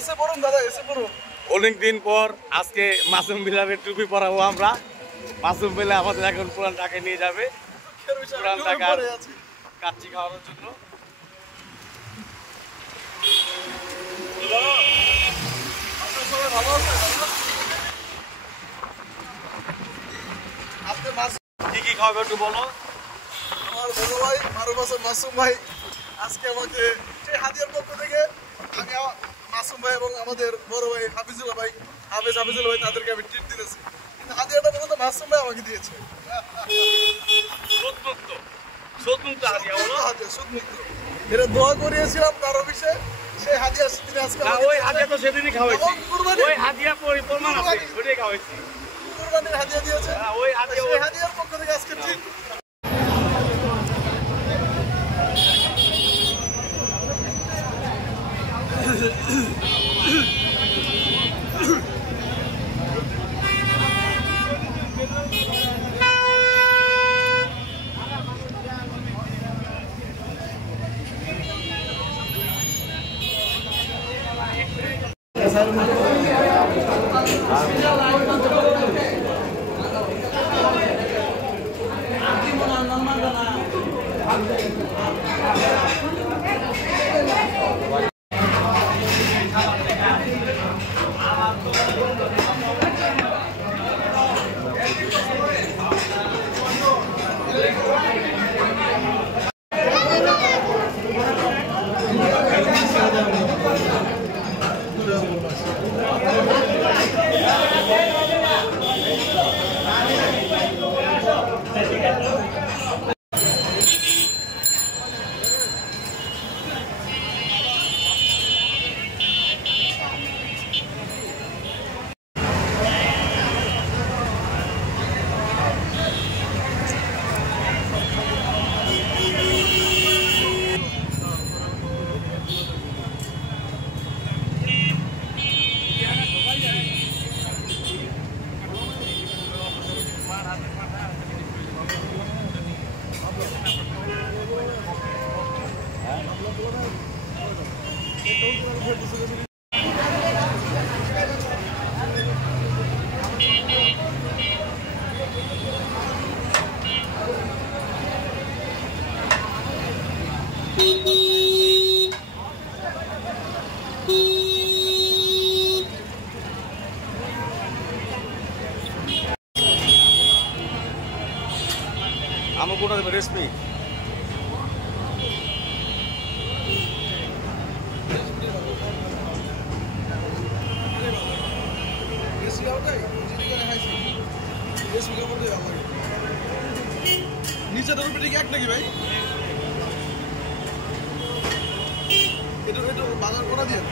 এসে পড়ুন দাদা, এসে পড়ুন। অনেকদিন পর আজকে মাসুম বিলালের টুপি পরাবো আমরা। মাসুম বিলা আমাদের এখন পুরান ঢাকায় নিয়ে যাবে, পুরান ঢাকার কাচ্চি খাওয়ানোর জন্য। ভালো আছে? আপনি কি কি খাওয়াবে একটু বলো। আমার বড় ভাই মারুফ হাসান মাসুম ভাই আজকে আমাকে সেই হাদিয়ার পক্ষ থেকে আমি মাসুম ভাই এবং আমাদের বড় ভাই হাফিজুল্লাহ ভাই তাদেরকে আমি ট্রিট দিতেছি। কিন্তু হাদিয়াটা মূলত মাসুম ভাই আমাকে দিয়েছে। এটা দোয়া করিয়েছিলাম তার অফিসে, সেই হাদিয়া তিনি আজকে ওই হাদিয়া তো সেদিনই খাওয়াইছি, ওই হাদিয়া প্রমাণ আছে, ওইটাই খাওয়াইছি। কুরবানির হাদিয়া দিয়েছে, ওই হাদিয়া, ওই হাদিয়ার পক্ষ থেকে আজকে treat. I'm going to recipe. নিচে তো রুটি এক নাকি ভাই? এটা বাজার করা দিয়ে